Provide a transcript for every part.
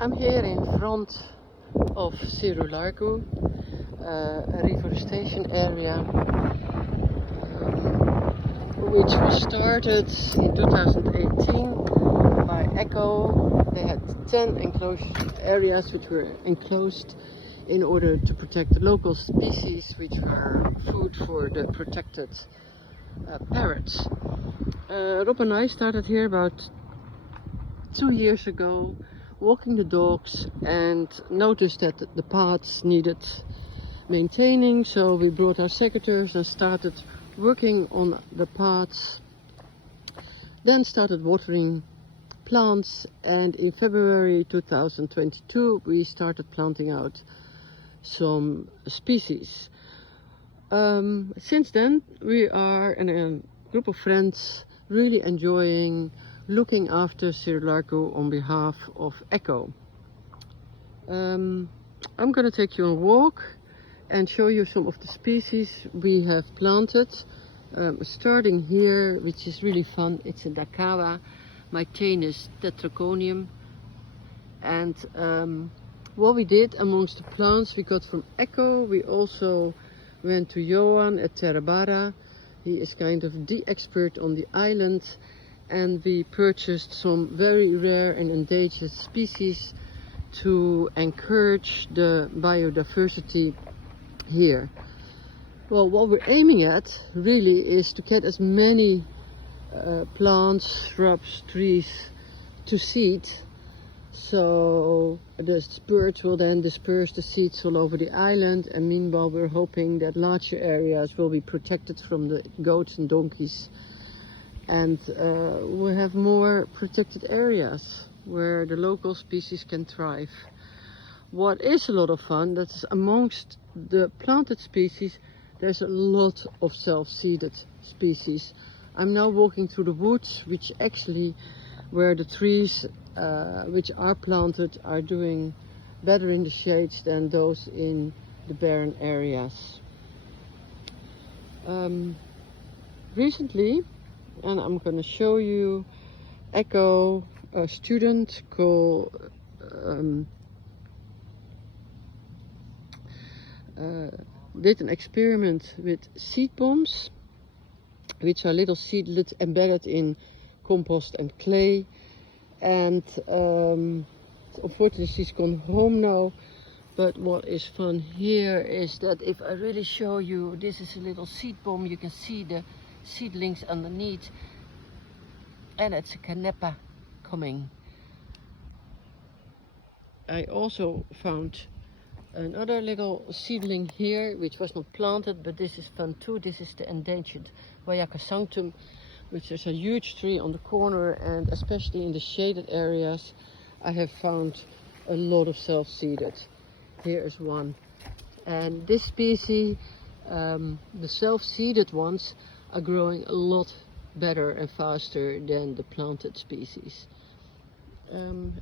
I'm here in front of Seru largu, a reforestation area which was started in 2018 by ECHO. They had 10 enclosed areas which were enclosed in order to protect the local species, which were food for the protected parrots. Rob and I started here about 2 years ago, walking the dogs, and noticed that the paths needed maintaining, so we brought our secateurs and started working on the paths, then started watering plants, and in February 2022 we started planting out some species. Since then we are in a group of friends really enjoying looking after Seru largu on behalf of ECHO. I'm going to take you on a walk and show you some of the species we have planted. Starting here, which is really fun, it's a Dakawa, Mytanus tetragonium. And what we did amongst the plants we got from ECHO, we also went to Johan at Terabara. He is kind of the expert on the island, and we purchased some very rare and endangered species to encourage the biodiversity here. Well, what we're aiming at really is to get as many plants, shrubs, trees to seed, so the birds will then disperse the seeds all over the island, and meanwhile we're hoping that larger areas will be protected from the goats and donkeys, and we'll have more protected areas where the local species can thrive. What is a lot of fun, that's amongst the planted species, there's a lot of self-seeded species. I'm now walking through the woods, which actually where the trees which are planted are doing better in the shades than those in the barren areas. Recently, and I'm going to show you, ECHO, a student called did an experiment with seed bombs, which are little seedlets embedded in compost and clay. And unfortunately she's gone home now, but what is fun here is that if I really show you, this is a little seed bomb, you can see the seedlings underneath, and it's a canepa coming. I also found another little seedling here, which was not planted, but this is fun too. This is the endangered Wayaka sanctum, which is a huge tree on the corner, and especially in the shaded areas I have found a lot of self-seeded. Here is one, and this species, the self-seeded ones, are growing a lot better and faster than the planted species.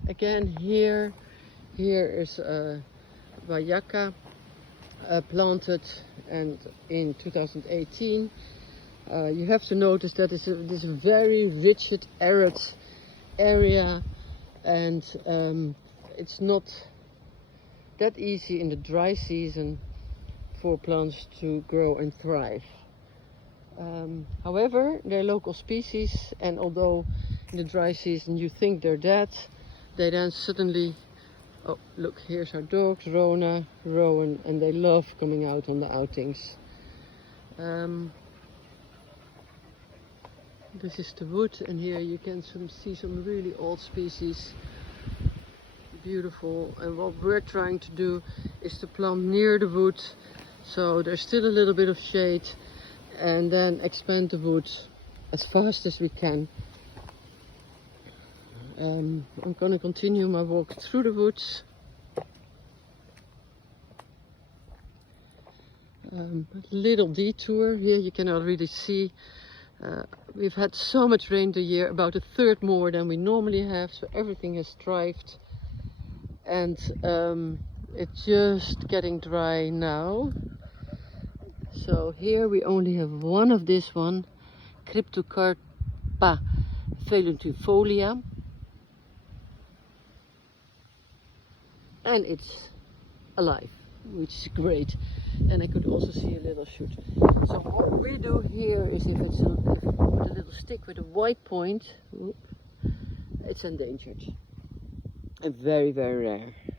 Again, here is a Wayaka planted, and in 2018. You have to notice that this is a very rigid, arid area, and it's not that easy in the dry season for plants to grow and thrive. However, they're local species, and although in the dry season you think they're dead, they then suddenly, oh look, here's our dogs, Rona, Rowan, and they love coming out on the outings. This is the wood, and here you can see some really old species. Beautiful. And what we're trying to do is to plant near the wood, so there's still a little bit of shade, and then expand the wood as fast as we can. I'm going to continue my walk through the woods. Little detour here, you can already see we've had so much rain the year, about a third more than we normally have, so everything has thrived, and it's just getting dry now. So here we only have one of this one, Cryptocarpa veluncifolia, and it's alive, which is great. And I could also see a little shoot. So what we do here is if you put a little stick with a white point, it's endangered and very, very rare.